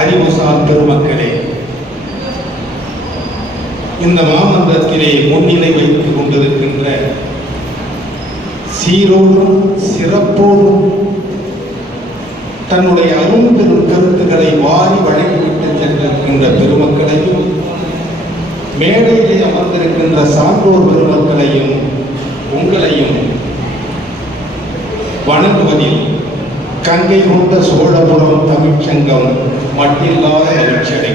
அறிவுசார் பெருமக்களே, இந்த மாமன்றத்திலே முன்னிலை வைத்துக் கொண்டிருக்கின்ற சீரோடும் சிறப்போடும் தன்னுடைய அரும்பெரும் கருத்துக்களை வாரி வழங்கிவிட்டு சென்றிருக்கின்ற பெருமக்களையும், மேடையிலே அமர்ந்திருக்கின்ற சான்றோர் பெருமக்களையும் உங்களையும் வணங்குவதில் கங்கை கொண்ட சோழபுரம் தமிழ்ச்சங்கம் மட்டில்லாத மகிழ்ச்சியடை.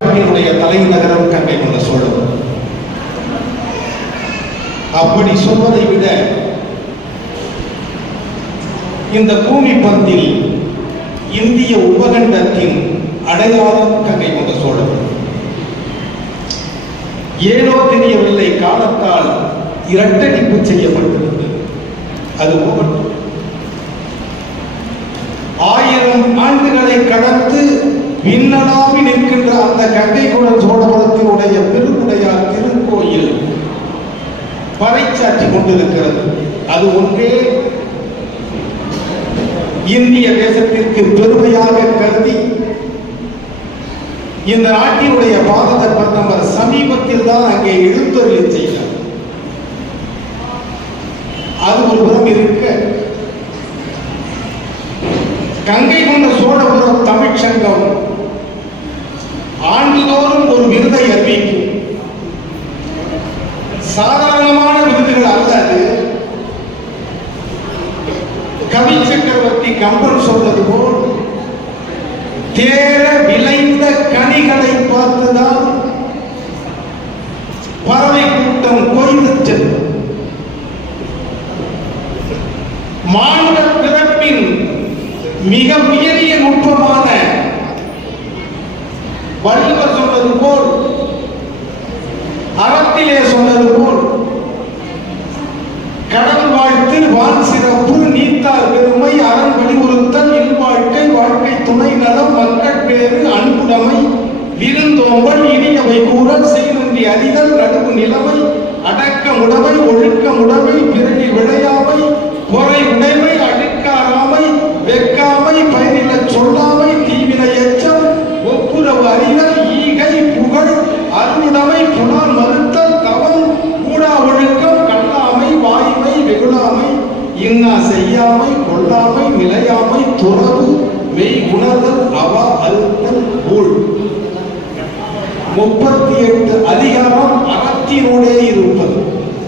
நாட்டினுடைய தலைநகரம் கங்கை கொண்ட சோழபுரம். அப்படி சொல்வதை விட இந்த பூமி பந்தில் இந்திய உபகண்டத்தின் அடையாளம் கங்கை கொண்ட சோழபுரம். ஏனோ தெரியவில்லை, காலத்தால் இரட்டடிப்பு செய்யப்பட்டிருந்தது. அது போகட்டும். 1000 ஆண்டுகளை கடந்து விண்ணலாவி நிற்கின்ற அந்த கங்கை கொண்ட சோழபுரத்தினுடைய பெருவுடையார் திருக்கோயில் பறைச்சாற்றி கொண்டிருக்கிறது. அது ஒன்றே இந்திய தேசத்திற்கு பெருமையாக கருதி இந்த நாட்டினுடைய பாரத பிரதமர் சமீபத்தில் தான் அங்கே எழுந்தருளி செய்தார். அது ஒரு புறம் இருக்க, கங்கை கொண்ட சோழபுரம் தமிழ்ச்சங்கம் ஆண்டுதோறும் ஒரு விருதை அறிவிக்கும். சாதாரணமான விருதுகள் அல்ல அது. கவி சக்கரவர்த்தி கம்பன் சொல்வது போல் தேர விளைந்த கனிகளை பார்த்துதான் பறவை கூட்டம் கொய்து செல்லும். மானுட பிறப்பின் மிக உயரிய நுட்பமான வள்ளுவர் சொன்னது போல், அறத்திலே சொன்னது போல், கடவுள் வாழ்த்து வான் சிறப்பு நீத்தார் பெருமை அரண் வலியுறுத்தல் இல்வாழ்க்கை வாழ்க்கை துணை நலம் மக்கள் பேரு அன்புடைமை விருந்தோம்பல் இனியவை கூறல் செய்நன்றி அறிதல் நடுவு நிலைமை அடக்க முடமை ஒழுக்க முடமை பிறவி விளையாமை பொறை உடைமை அழுக்காராமை வெக்காமை பயனில சொல்லாமை தீவினை எச்சம் ஒப்புரவு அறிதல் ஈகை புகழ் அருளுடைமை புலால் மறுத்தல் தவம் கூடா ஒழுக்கம் கல்லாமை வாய்மை வெகுளாமை இன்னா செய்யாமை கொள்ளாமை நிலையாமை துறவு மெய் உணர்தல் அவ அறுத்தல் ஊழ். 38 அதிகாரம் அறத்தினோடே இருப்பது.